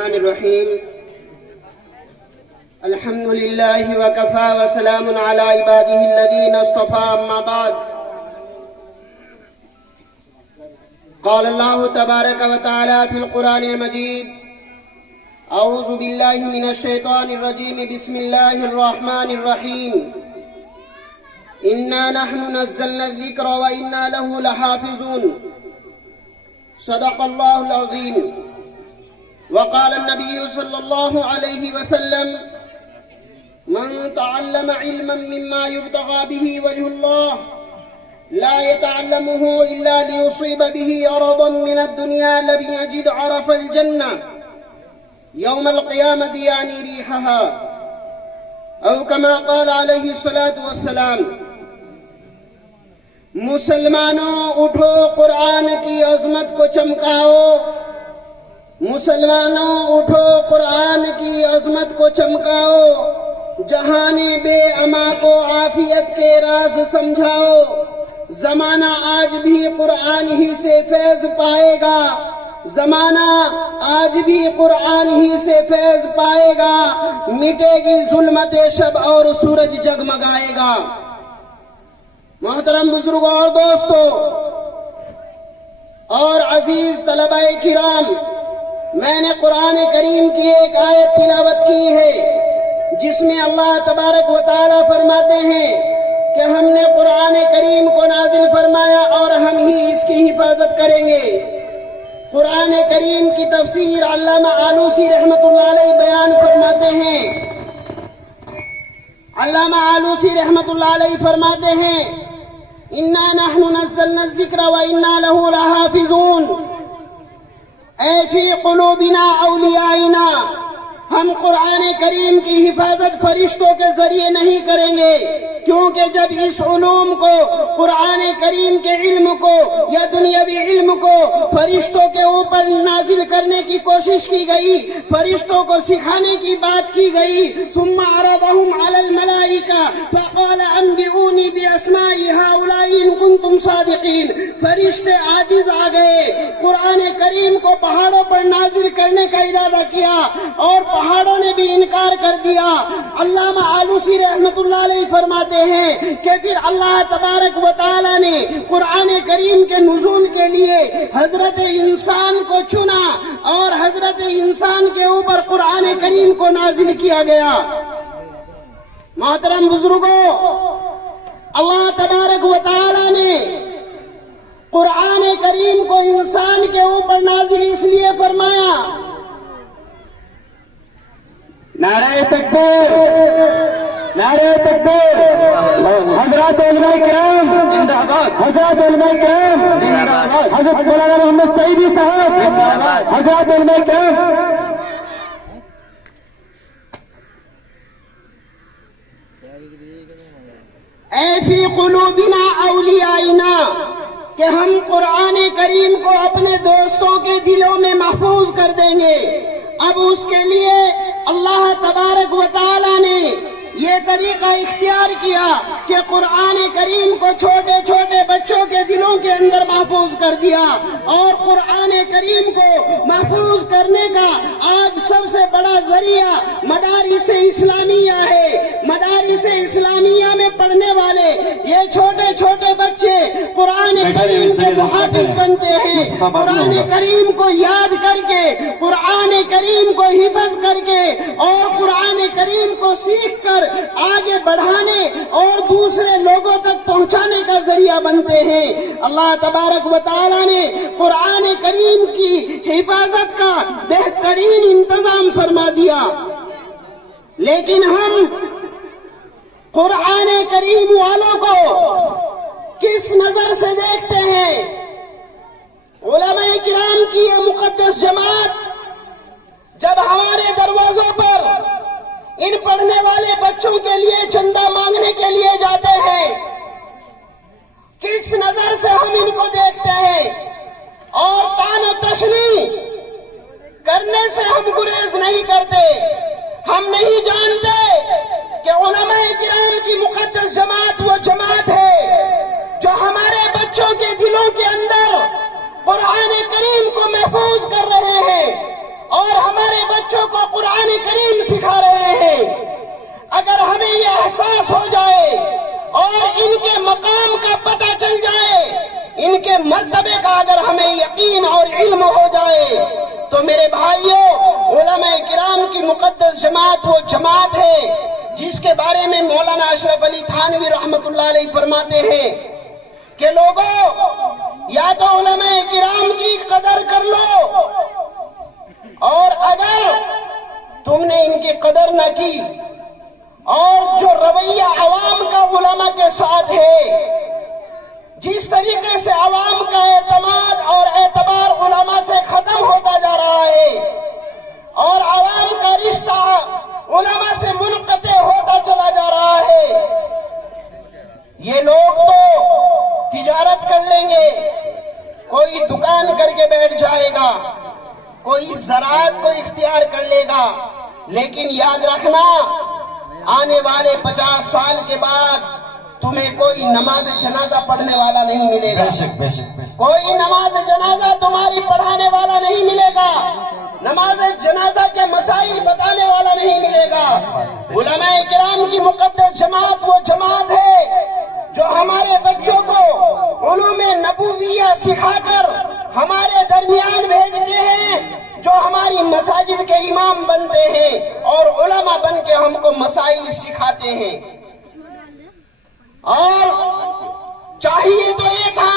الرحمن الرحيم الحمد لله وكفى وسلام على عباده الذين اصطفى أما بعد قال الله تبارك وتعالى في القرآن المجيد أعوذ بالله من الشيطان الرجيم بسم الله الرحمن الرحيم إنا نحن نزلنا الذكر وإنا له لحافظون صدق الله العظيم. وقال النبي صلى الله عليه وسلم من تعلم علما مما يبتغى به وجه الله لا يتعلمه إلا ليصيب به عرضا من الدنيا لم يجد عرف الجنة يوم القيامة يعني ريحها أو كما قال عليه الصلاة والسلام. مسلمانوں اٹھو قرآن کی عظمت کو چمکاؤ، مسلمانوں اٹھو قرآن کی عظمت کو چمکاؤ، جہان بے اما کو عافیت کے راز سمجھاؤ. زمانہ آج بھی قرآن ہی سے فیض پائے گا، زمانہ آج بھی قرآن ہی سے فیض پائے گا. مٹے گی ظلمت شب اور سورج جگمگائے گا. محترم بزرگوں اور دوستو اور عزیز طلباء کرام، میں نے قرآن کریم کی ایک آیت تلاوت کی ہے جس میں اللہ تبارک و تعالی فرماتے ہیں کہ ہم نے قرآن کریم کو نازل فرمایا اور ہم ہی اس کی حفاظت کریں گے. قرآن کریم کی تفسیر علامہ آلوسی رحمۃ اللہ علیہ بیان فرماتے ہیں. علامہ آلوسی رحمۃ اللہ علیہ فرماتے ہیں اِنَّا نَحْنُ نَزَّلْنَا الذِّكْرَ وَإِنَّا لَهُ لَحَافِظُونَ. اے فی قلوبنا اولیائنا، ہم قرآن کریم کی حفاظت فرشتوں کے ذریعے نہیں کریں گے، کیونکہ جب اس علوم کو، قرآن کریم کے علم کو یا دنیاوی علم کو فرشتوں کے اوپر نازل کرنے کی کوشش کی گئی، فرشتوں کو سکھانے کی بات کی گئی. ثم عرضهم على الملائکہ فقال انبئونی باسماء هؤلاء ان کنتم صادقین. فرشتے عاجز آ گئے، قرآن کریم کو پہاڑوں پر نازل کرنے کا ارادہ کیا اور پہاڑوں نے بھی انکار کر دیا. علامہ آلوسی رحمت اللہ علیہ فرماتے ہیں کہ پھر اللہ تبارک و تعالی نے قرآن کریم کے نزول کے لیے حضرت انسان کو چنا اور حضرت انسان کے اوپر قرآن کریم کو نازل کیا گیا. محترم بزرگوں، اللہ تبارک و تعالی نے قرآن کریم کو انسان کے اوپر نازل اس لیے فرمایا. نعرہ تکبیر، نعرہ تکبیر. حضرات علماء کرام زندہ باد، حضرات علماء کرام زندہ باد، حضرت مولانا محمد سعیدی صاحب زندہ باد، حضرات علماء کرام. اے فی قلوبنا اولیائنا، کہ ہم قرآن کریم کو اپنے دوستوں کے دلوں میں محفوظ کر دیں گے. اب اس کے لیے اللہ تبارک و تعالی نے یہ طریقہ اختیار کیا کہ قرآن کریم کو چھوٹے چھوٹے بچوں کے دلوں کے اندر محفوظ کر دیا. اور قرآن کریم کو محفوظ کرنے کا آج سب سے بڑا ذریعہ مدارس اسلامیہ ہے. مدارس اسلامیہ میں پڑھنے والے یہ چھوٹے چھوٹے بچے قرآن کریم کے محافظ بنتے ہیں. قرآن کریم کو یاد کر کے، قرآن کریم کو حفظ کر کے اور قرآن کریم کو سیکھ کر آگے بڑھانے اور دوسرے لوگوں تک پہنچانے کا ذریعہ بنتے ہیں. اللہ تبارک و تعالی نے قرآن کریم کی حفاظت کا بہترین انتظام فرما دیا. لیکن ہم قرآن کریم والوں کو کس نظر سے دیکھتے ہیں؟ علماء کرام کی یہ مقدس جماعت جب ہمارے دروازوں پر ان پڑھنے والے بچوں کے لیے چندہ مانگنے کے لیے جاتے ہیں، کس نظر سے ہم ان کو دیکھتے ہیں؟ اور تان و تشنی کرنے سے ہم گریز نہیں کرتے. ہم نہیں جانتے کہ علماء کرام کی مقدس جماعت وہ جماعت ہے جو ہمارے بچوں کے دلوں کے اندر قرآن کریم کو محفوظ کر رہے ہیں. اور ہمارے بچوں کو قرآن کریم سکھا رہے ہیں. اگر ہمیں یہ احساس ہو جائے اور ان کے مقام کا پتہ چل جائے، ان کے مرتبے کا اگر ہمیں یقین اور علم ہو جائے، تو میرے بھائیوں، علماء کرام کی مقدس جماعت وہ جماعت ہے جس کے بارے میں مولانا اشرف علی تھانوی رحمۃ اللہ علیہ فرماتے ہیں کہ لوگوں، یا تو علماء کرام کی قدر کر لو، اور اگر تم نے ان کی قدر نہ کی اور جو رویہ عوام کا علماء کے ساتھ ہے، جس طریقے سے عوام کا اعتماد اور اعتبار علماء سے ختم ہوتا جا رہا ہے اور عوام کا رشتہ علماء سے منقطع ہوتا چلا جا رہا ہے، یہ لوگ تو تجارت کر لیں گے، کوئی دکان کر کے بیٹھ جائے گا، کوئی زراعت کو اختیار کر لے گا، لیکن یاد رکھنا آنے والے 50 سال کے بعد تمہیں کوئی نماز جنازہ پڑھنے والا نہیں ملے گا. کوئی نماز جنازہ تمہاری پڑھانے والا نہیں ملے گا، نماز جنازہ کے مسائل بتانے والا نہیں ملے گا. علماء کرام کی مقدس جماعت وہ جماعت ہے جو ہمارے بچوں کو علوم نبویہ سکھا کر ہمارے درمیان بھیجتے ہیں، جو ہماری مساجد کے امام بنتے ہیں اور علماء بن کے ہم کو مسائل سکھاتے ہیں. اور چاہیے تو یہ تھا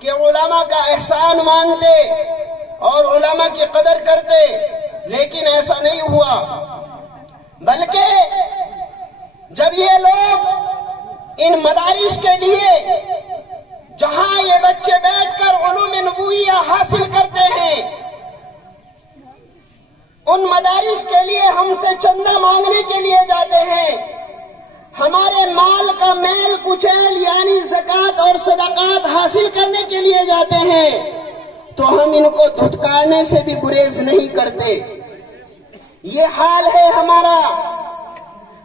کہ علماء کا احسان مانتے اور علماء کی قدر کرتے، لیکن ایسا نہیں ہوا، بلکہ جب یہ لوگ ان مدارس کے لیے جہاں یہ بچے بیٹھ کر علوم نبویہ حاصل کرتے ہیں، ان مدارس کے لیے ہم سے چندہ مانگنے کے لیے جاتے ہیں، ہمارے مال کا میل کچیل یعنی زکوٰۃ اور صدقات حاصل کرنے کے لیے جاتے ہیں، تو ہم ان کو دھتکارنے سے بھی گریز نہیں کرتے. یہ حال ہے ہمارا.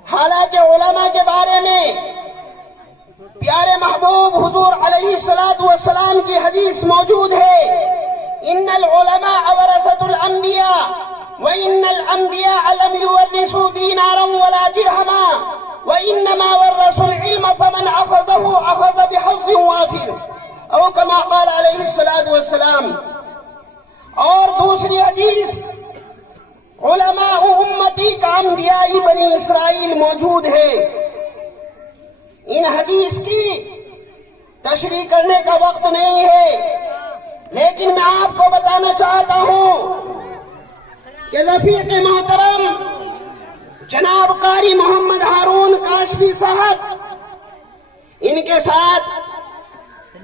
حالانکہ علماء کے بارے میں پیارے محبوب حضور علیہ الصلوۃ والسلام کی حدیث موجود ہے، ان العلماء ورثۃ الانبیاء وان الانبیاء لم یورثوا دینارا ولا درہما وانما ورثوا العلم فمن اخذه اخذ بحظ وافر او كما قال علیہ الصلوۃ والسلام. اور دوسری حدیث علماء امتی کا انبیاء بنی اسرائیل موجود ہے. ان حدیث کی تشریح کرنے کا وقت نہیں ہے، لیکن میں آپ کو بتانا چاہتا ہوں کہ رفیق محترم جناب قاری محمد ہارون کاشفی صاحب، ان کے ساتھ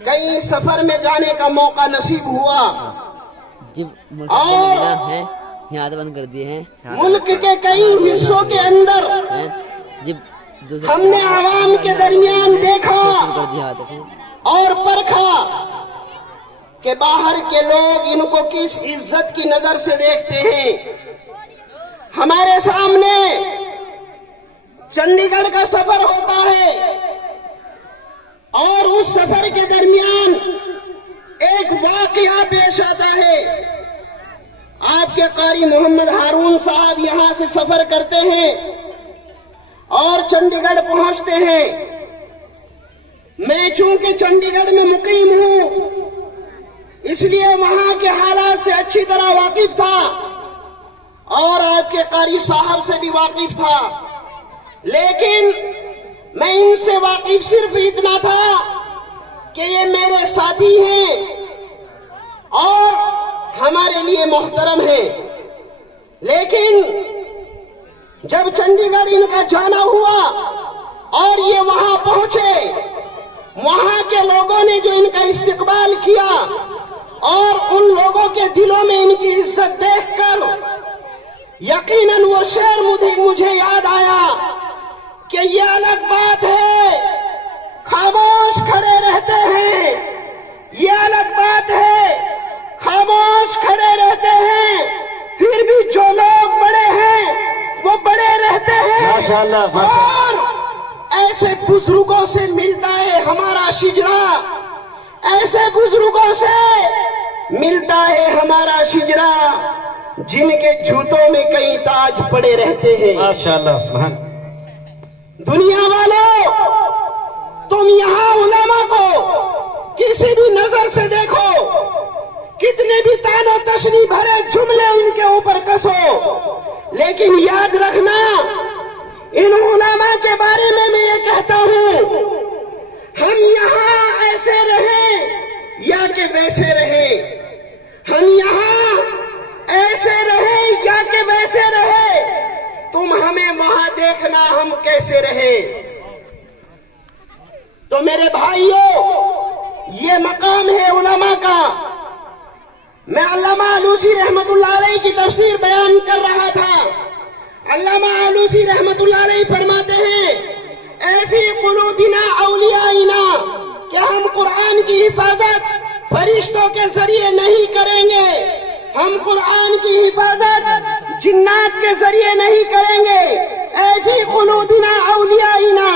کئی سفر میں جانے کا موقع نصیب ہوا اور بند کر دیے ہیں. ملک کے کئی حصوں کے اندر ہم نے عوام کے درمیان دیکھا اور پرکھا کہ باہر کے لوگ ان کو کس عزت کی نظر سے دیکھتے ہیں. ہمارے سامنے چنڈی گڑھ کا سفر ہوتا ہے اور اس سفر کے درمیان ایک واقعہ پیش آتا ہے. آپ کے قاری محمد ہارون صاحب یہاں سے سفر کرتے ہیں اور چنڈی گڑھ پہنچتے ہیں. میں چونکہ چنڈی گڑھ میں مقیم ہوں، اس لیے وہاں کے حالات سے اچھی طرح واقف تھا اور آپ کے قاری صاحب سے بھی واقف تھا، لیکن میں ان سے واقف صرف اتنا تھا کہ یہ میرے ساتھی ہیں اور ہمارے لیے محترم ہیں. لیکن جب چنڈی گڑھ ان کا جانا ہوا اور یہ وہاں پہنچے، وہاں کے لوگوں نے جو ان کا استقبال کیا اور ان لوگوں کے دلوں میں ان کی عزت دیکھ کر یقیناً وہ شعر مجھے یاد آیا کہ یہ الگ بات ہے خاموش کھڑے رہتے ہیں، یہ الگ بات ہے خاموش کھڑے رہتے ہیں، پھر بھی جو لوگ بڑے ہیں وہ بڑے رہتے ہیں. ماشاءاللہ. اور ایسے بزرگوں سے ملتا ہے ہمارا شجرا، ایسے بزرگوں سے ملتا ہے ہمارا شجرا. جن کے جوتوں میں کئی تاج پڑے رہتے ہیں. ماشاءاللہ سبحان. دنیا والوں، تم یہاں علماء کو کسی بھی نظر سے دیکھو، کتنے بھی تان و تشریح بھرے جملے ان کے اوپر کسو، لیکن یاد رکھنا ان علماء کے بارے میں یہ کہتا ہوں، ہم یہاں ایسے رہیں یا کہ ویسے رہیں، ہم یہاں ایسے رہیں یا کہ ویسے رہیں، تم ہمیں وہاں دیکھنا ہم کیسے رہے. تو میرے بھائیوں، یہ مقام ہے علماء کا. میں علامہ آلوسی رحمت اللہ علیہ کی تفسیر بیان کر رہا تھا. علامہ آلوسی رحمت اللہ علیہ فرماتے ہیں، اے فی قلوبنا اولیائنا، کہ ہم قرآن کی حفاظت فرشتوں کے ذریعے نہیں کریں گے، ہم قرآن کی حفاظت جنات کے ذریعے نہیں کریں گے. اے فی قلوبنا اولیائنا،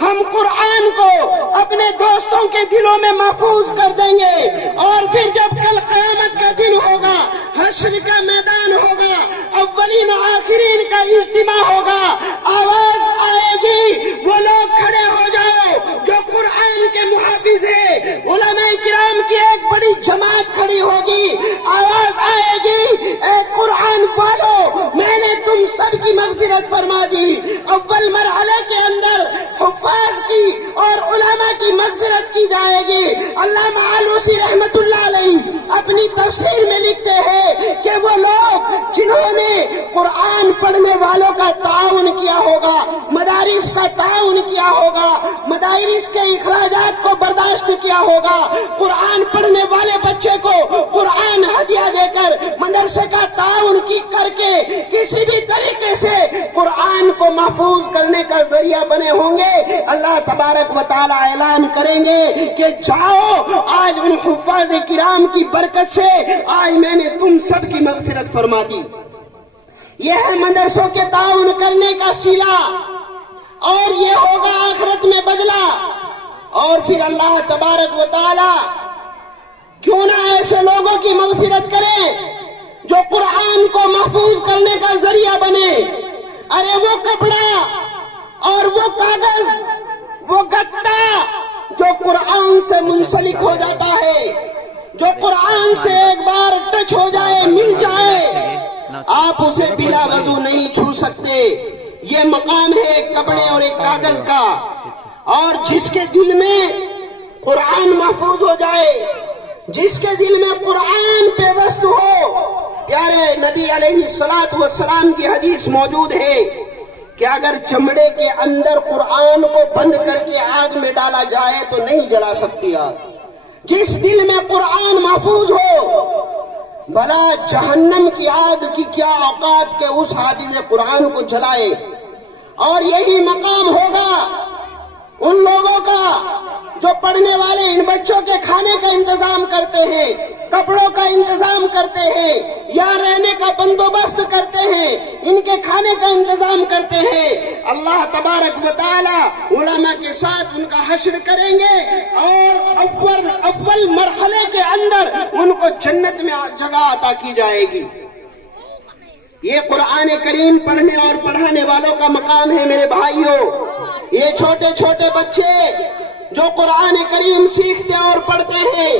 ہم قرآن کو اپنے دوستوں کے دلوں میں محفوظ کر دیں گے، اور پھر جب کل قیامت کا دن ہوگا، حشر کا میدان ہوگا، اولین آخرین کا اجتماع ہوگا، آواز آئے گی، وہ لوگ کھڑے ہو جاؤ جو قرآن کے محافظ ہیں. علماء کرام کی ایک بڑی جماعت کھڑی ہوگی، آواز آئے گی، اے قرآن والو، میں نے تم سب کی مغفرت فرما دی. اول مرحلے کے اندر حفاظ کی اور علماء کی مغفرت کی جائے گی. علامہ آلوسی رحمت اللہ علیہ اپنی تفسیر میں لکھتے ہیں کہ وہ لوگ جنہوں نے قرآن پڑھنے والوں کا تعاون کیا ہوگا، مدارس کا تعاون کیا ہوگا، مدارس کے اخراجات کو برداشت کیا ہوگا، قرآن پڑھنے والے بچے کو قرآن ہدیہ دے کر مدرسے کا تعاون کر کے کسی بھی طریقے سے قرآن کو محفوظ کرنے کا ذریعہ بنے ہوں گے، اللہ تبارک و تعالی اعلان کریں گے کہ جاؤ، آج ان حفاظ کرام کی برکت سے آج میں نے تم سب کی مغفرت فرما دی. یہ ہے مدرسوں کے تعاون کرنے کا صلہ، اور یہ ہوگا آخرت میں بدلہ. اور پھر اللہ تبارک و تعالی کیوں نہ ایسے لوگوں کی مغفرت کرے جو قرآن کو محفوظ کرنے کا ذریعہ بنے. ارے وہ کپڑا اور وہ کاغذ، وہ گتا جو قرآن سے منسلک ہو جاتا ہے، جو قرآن سے ایک بار ٹچ ہو جائے، مل جائے، آپ اسے بلا وضو نہیں چھو سکتے. یہ مقام ہے ایک کپڑے اور ایک کاغذ کا. اور جس کے دل میں قرآن محفوظ ہو جائے، جس کے دل میں قرآن پیوست ہو، پیارے نبی علیہ الصلوۃ والسلام کی حدیث موجود ہے کہ اگر چمڑے کے اندر قرآن کو بند کر کے آگ میں ڈالا جائے تو نہیں جلا سکتی آگ. جس دل میں قرآن محفوظ ہو، بھلا جہنم کی آگ کی کیا اوقات کے اس حافظ قرآن کو جلائے. اور یہی مقام ہوگا ان لوگوں کا جو پڑھنے والے ان بچوں کے کھانے کا انتظام کرتے ہیں، کپڑوں کا انتظام کرتے ہیں، یا رہنے کا بندوبست کرتے ہیں، ان کے کھانے کا انتظام کرتے ہیں. اللہ تبارک و تعالی علماء کے ساتھ ان کا حشر کریں گے، اور اول مرحلے کے اندر ان کو جنت میں جگہ عطا کی جائے گی. یہ قرآن کریم پڑھنے اور پڑھانے والوں کا مقام ہے میرے بھائیوں. یہ چھوٹے چھوٹے بچے جو قرآن کریم سیکھتے اور پڑھتے ہیں،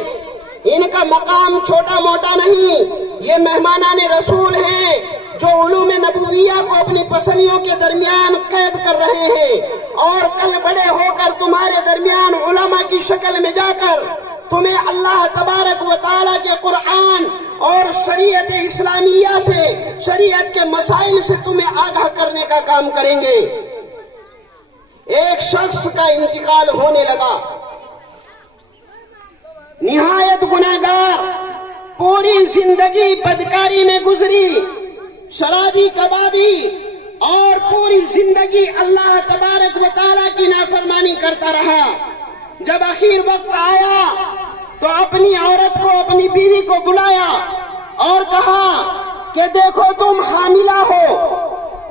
ان کا مقام چھوٹا موٹا نہیں. یہ مہمانان رسول ہیں جو علوم نبویہ کو اپنی پسلیوں کے درمیان قید کر رہے ہیں، اور کل بڑے ہو کر تمہارے درمیان علماء کی شکل میں جا کر تمہیں اللہ تبارک و تعالیٰ کے قرآن اور شریعت اسلامیہ سے، شریعت کے مسائل سے تمہیں آگاہ کرنے کا کام کریں گے. ایک شخص کا انتقال ہونے لگا، نہایت گناہگار، پوری زندگی بدکاری میں گزری، شرابی کبابی، اور پوری زندگی اللہ تبارک و تعالیٰ کی نافرمانی کرتا رہا. جب آخر وقت آیا تو اپنی عورت کو، اپنی بیوی کو بلایا اور کہا کہ دیکھو تم حاملہ ہو،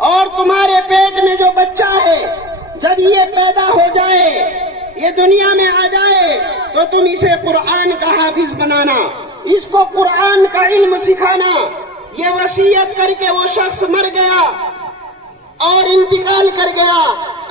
اور تمہارے پیٹ میں جو بچہ ہے جب یہ پیدا ہو جائے، یہ دنیا میں آ جائے، تو تم اسے قرآن کا حافظ بنانا، اس کو قرآن کا علم سکھانا. یہ وصیت کر کے وہ شخص مر گیا اور انتقال کر گیا.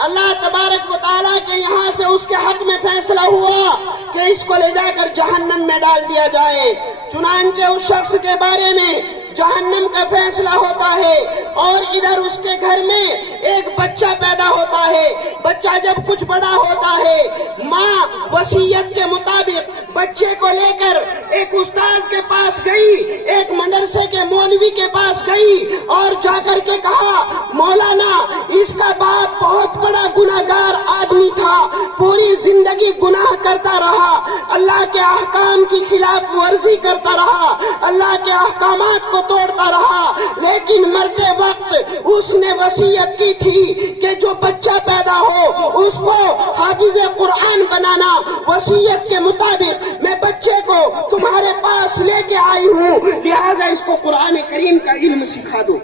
اللہ تبارک و تعالیٰ کے یہاں سے اس کے حق میں فیصلہ ہوا کہ اس کو لے جا کر جہنم میں ڈال دیا جائے. چنانچہ اس شخص کے بارے میں جہنم کا فیصلہ ہوتا ہے اور ادھر اس کے گھر میں ایک بچہ پیدا ہوتا ہے. بچہ جب کچھ بڑا ہوتا ہے ماں وصیت کے مطابق بچے کو لے کر ایک استاذ کے پاس گئی, ایک مدرسے کے مولوی کے پاس گئی اور جا کر کے کہا مولانا اس کا باپ بہت بڑا گناہگار آدمی تھا, پوری زندگی گناہ کرتا رہا, اللہ کے احکام کی خلاف ورزی کرتا رہا, اللہ کے احکامات کو توڑتا رہا, لیکن مرتے وقت اس نے وصیت کی تھی کہ جو بچہ پیدا ہو اس کو حافظ قرآن بنانا. وصیت کے مطابق میں بچے کو تمہارے پاس لے کے آئی ہوں, لہذا اس کو قرآن کریم کا علم سکھا دو.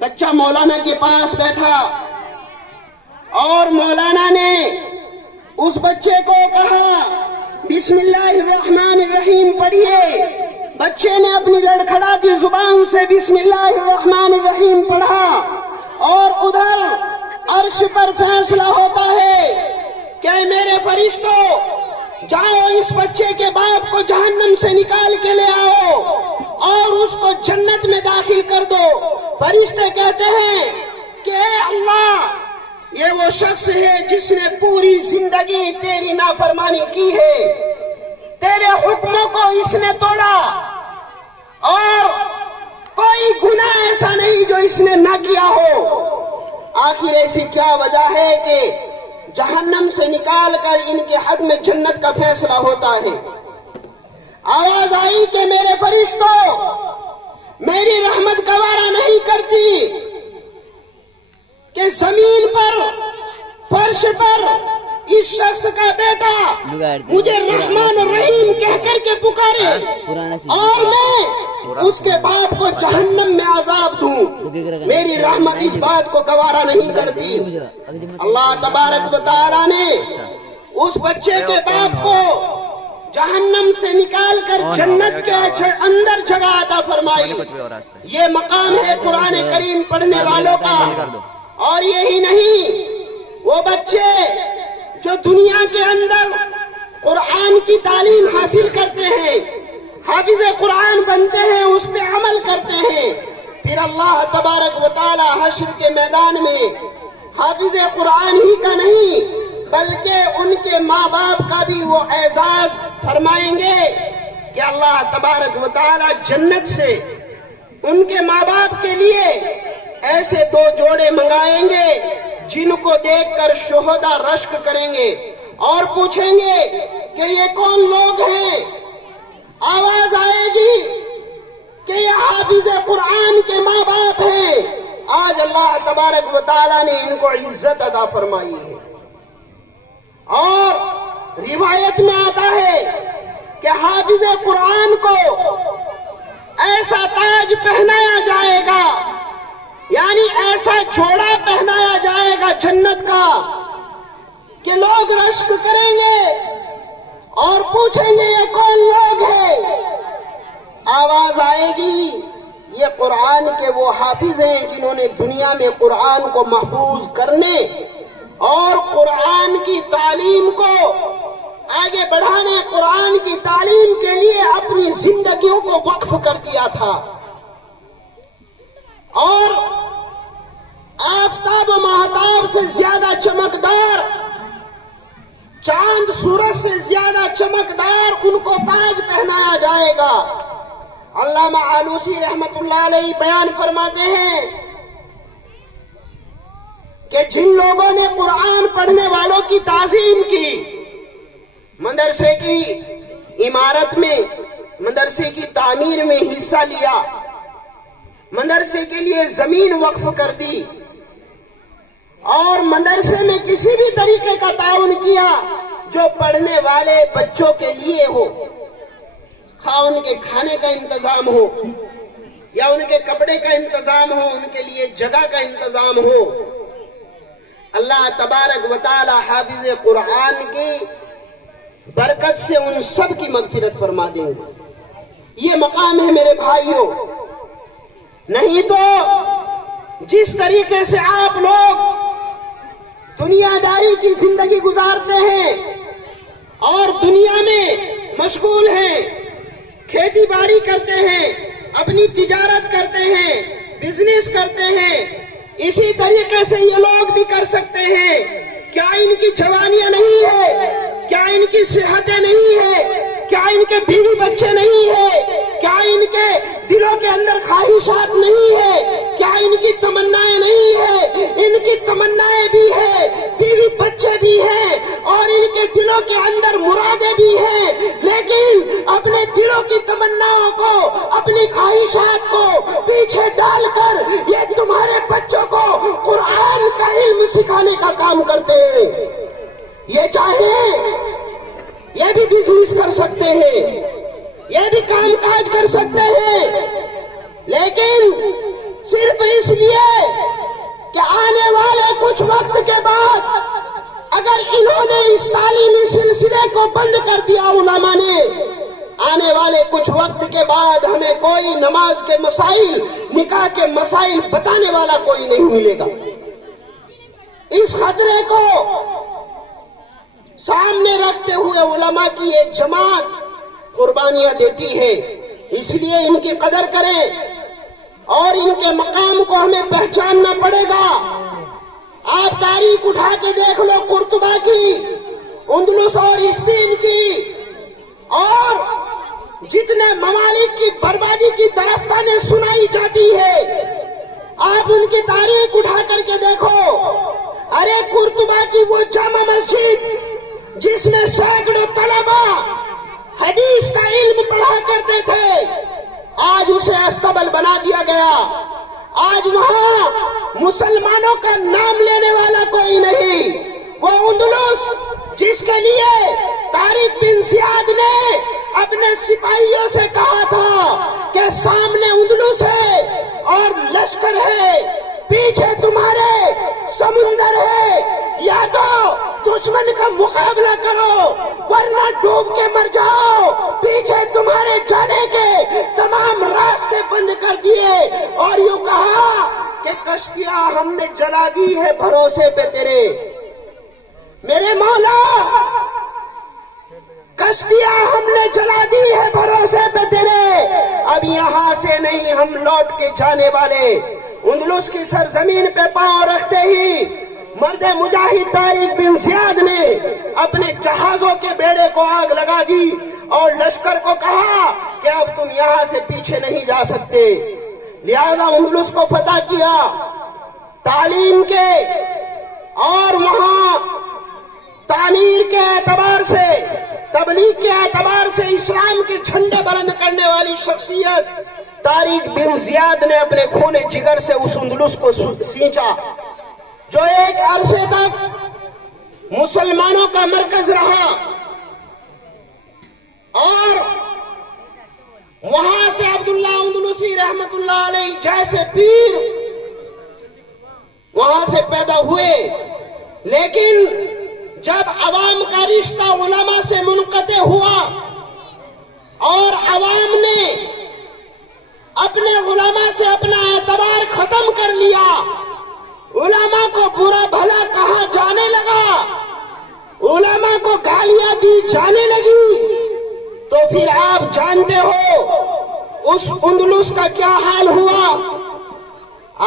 بچہ مولانا کے پاس بیٹھا اور مولانا نے اس بچے کو کہا بسم اللہ الرحمن الرحیم پڑھیے. بچے نے اپنی لڑکھڑاتی زبان سے بسم اللہ الرحمن الرحیم پڑھا اور ادھر عرش پر فیصلہ ہوتا ہے کہ میرے فرشتوں جاؤ اس بچے کے باپ کو جہنم سے نکال کے لے آؤ اور اس کو جنت میں داخل کر دو. فرشتے کہتے ہیں کہ اے اللہ یہ وہ شخص ہے جس نے پوری زندگی تیری نافرمانی کی ہے, تیرے حکموں کو اس نے توڑا اور کوئی گناہ ایسا نہیں جو اس نے نہ کیا ہو. آخر ایسی کیا وجہ ہے کہ جہنم سے نکال کر ان کے حق میں جنت کا فیصلہ ہوتا ہے؟ آواز آئی کہ میرے فرشتوں میری رحمت گوارا نہیں کرتی کہ زمین پر فرش پر اس شخص کا بیٹا مجھے رحمان الرحیم کہہ کر کے پکارے اور میں اس کے باپ کو جہنم میں عذاب دوں. میری رحمت اس بات کو گوارا نہیں کرتی. اللہ تبارک و تعالیٰ نے اس بچے کے باپ کو جہنم سے نکال کر جنت کے اندر جگہ عطا فرمائی. یہ مقام ہے قرآن کریم پڑھنے والوں کا. اور یہی نہیں, وہ بچے جو دنیا کے اندر قرآن کی تعلیم حاصل کرتے ہیں, حافظ قرآن بنتے ہیں, اس پہ عمل کرتے ہیں, پھر اللہ تبارک و تعالی حشر کے میدان میں حافظ قرآن ہی کا نہیں بلکہ ان کے ماں باپ کا بھی وہ اعزاز فرمائیں گے کہ اللہ تبارک و تعالی جنت سے ان کے ماں باپ کے لیے ایسے دو جوڑے منگائیں گے جن کو دیکھ کر شہداء رشک کریں گے اور پوچھیں گے کہ یہ کون لوگ ہیں. آواز آئے گی کہ یہ حافظ قرآن کے ماں باپ ہیں. آج اللہ تبارک و تعالیٰ نے ان کو عزت عطا فرمائی ہے. اور روایت میں آتا ہے کہ حافظ قرآن کو ایسا تاج پہنایا جائے گا, یعنی ایسا جوڑا پہنایا جائے گا جنت کا کہ لوگ رشک کریں گے اور پوچھیں گے یہ کون لوگ ہیں. آواز آئے گی یہ قرآن کے وہ حافظ ہیں جنہوں نے دنیا میں قرآن کو محفوظ کرنے اور قرآن کی تعلیم کو آگے بڑھانے, قرآن کی تعلیم کے لیے اپنی زندگیوں کو وقف کر دیا تھا. اور آفتاب و مہتاب سے زیادہ چمکدار, چاند سورج سے زیادہ چمکدار ان کو تاج پہنایا جائے گا. علامہ آلوسی رحمت اللہ علیہ بیان فرماتے ہیں کہ جن لوگوں نے قرآن پڑھنے والوں کی تعظیم کی, مدرسے کی عمارت میں, مدرسے کی تعمیر میں حصہ لیا, مدرسے کے لیے زمین وقف کر دی اور مدرسے میں کسی بھی طریقے کا تعاون کیا جو پڑھنے والے بچوں کے لیے ہو, خواہ ان کے کھانے کا انتظام ہو یا ان کے کپڑے کا انتظام ہو, ان کے لیے جگہ کا انتظام ہو, اللہ تبارک و تعالی حافظ قرآن کی برکت سے ان سب کی مغفرت فرما دیں گے. یہ مقام ہے میرے بھائیوں. نہیں تو جس طریقے سے آپ لوگ دنیا داری کی زندگی گزارتے ہیں اور دنیا میں مشغول ہیں، کھیتی باڑی کرتے ہیں، اپنی تجارت کرتے ہیں، بزنس کرتے ہیں، اسی طریقے سے یہ لوگ بھی کر سکتے ہیں. کیا ان کی جوانیاں نہیں ہے؟ کیا ان کی صحتیں نہیں ہے؟ کیا ان کے بیوی بچے نہیں ہے؟ کیا ان کے دلوں کے اندر خواہشات نہیں ہے؟ کیا ان کی تمنائیں نہیں ہے؟ ان کی تمنائیں بھی ہے، بیوی بچے بھی ہیں، اور ان کے دلوں کے اندر مرادیں بھی ہیں. لیکن اپنے دلوں کی تمناؤں کو، اپنی خواہشات کو پیچھے ڈال کر یہ تمہارے بچوں کو قرآن کا علم سکھانے کا کام کرتے ہیں. یہ چاہیں یہ بھی بزنس کر سکتے ہیں، یہ بھی کام کاج کر سکتے ہیں، لیکن صرف اس لیے کہ آنے والے کچھ وقت کے بعد اگر انہوں نے اس تعلیمی سلسلے کو بند کر دیا، علماء نے، آنے والے کچھ وقت کے بعد ہمیں کوئی نماز کے مسائل، نکاح کے مسائل بتانے والا کوئی نہیں ملے گا. اس خطرے کو سامنے رکھتے ہوئے علماء کی ایک جماعت قربانیاں دیتی ہے. اس لیے ان کی قدر کریں اور ان کے مقام کو ہمیں پہچاننا پڑے گا. آپ تاریخ اٹھا کے دیکھ لو، قرطبہ کی، اندلس اور اسپین کی، اور جتنے ممالک کی بربادی کی داستانیں سنائی جاتی ہے، آپ ان کی تاریخ اٹھا کر کے دیکھو. ارے قرطبہ کی وہ جامع مسجد جس میں سینکڑوں طلبا حدیث کا علم پڑھا کرتے تھے، آج اسے استبل بنا دیا گیا. آج وہاں مسلمانوں کا نام لینے والا کوئی نہیں. وہ اندلس جس کے لیے طارق بن زیاد نے اپنے سپاہیوں سے کہا تھا کہ سامنے اندلس ہے اور لشکر ہے، پیچھے تمہارے سمندر ہے، یا تو دشمن کا مقابلہ کرو ورنہ ڈوب کے مر جاؤ. پیچھے تمہارے جانے کے تمام راستے بند کر دیے اور یوں کہا کہ کشتیاں ہم نے جلا دی ہے بھروسے پہ تیرے. میرے مولا، کشتیاں ہم نے جلا دی ہے بھروسے پہ تیرے، اب یہاں سے نہیں ہم لوٹ کے جانے والے. اندلس کی سرزمین پہ پاؤں رکھتے ہی مرد مجاہد طارق بن زیاد نے اپنے جہازوں کے بیڑے کو آگ لگا دی اور لشکر کو کہا کہ اب تم یہاں سے پیچھے نہیں جا سکتے. لہذا اندلس کو فتح کیا. تعلیم کے اور وہاں تعمیر کے اعتبار سے، تبلیغ کے اعتبار سے اسلام کے جھنڈے بلند کرنے والی شخصیت طارق بن زیاد نے اپنے خون جگر سے اس اندلس کو سینچا جو ایک عرصے تک مسلمانوں کا مرکز رہا، اور وہاں سے عبداللہ اندلسی رحمت اللہ علیہ جیسے پیر وہاں سے پیدا ہوئے. لیکن جب عوام کا رشتہ علماء سے منقطع ہوا اور عوام نے اپنے علماء سے اپنا اعتبار ختم کر لیا، علماء کو برا بھلا کہا جانے لگا، علماء کو گالیاں دی جانے لگی، تو پھر آپ جانتے ہو اس اندلس کا کیا حال ہوا.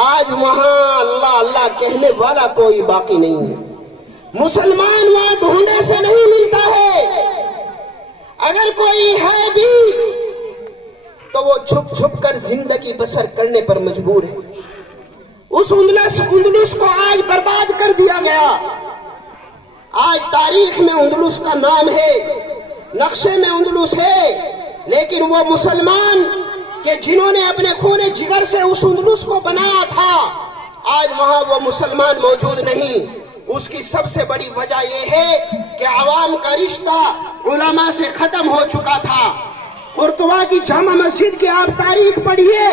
آج وہاں اللہ اللہ کہنے والا کوئی باقی نہیں ہے. مسلمان وہاں ڈھونڈنے سے نہیں ملتا ہے، اگر کوئی ہے بھی تو وہ چھپ چھپ کر زندگی بسر کرنے پر مجبور ہے. اس اندلس کو آج برباد کر دیا گیا. آج تاریخ میں اندلس کا نام ہے، نقشے میں اندلس ہے، لیکن وہ مسلمان کہ جنہوں نے اپنے خون جگر سے اس اندلس کو بنایا تھا، آج وہاں وہ مسلمان موجود نہیں. اس کی سب سے بڑی وجہ یہ ہے کہ عوام کا رشتہ علماء سے ختم ہو چکا تھا. قرطبہ کی جامع مسجد کی آپ تاریخ پڑھیے،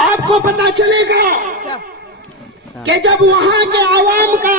آپ کو پتا چلے گا کہ جب وہاں کے عوام کا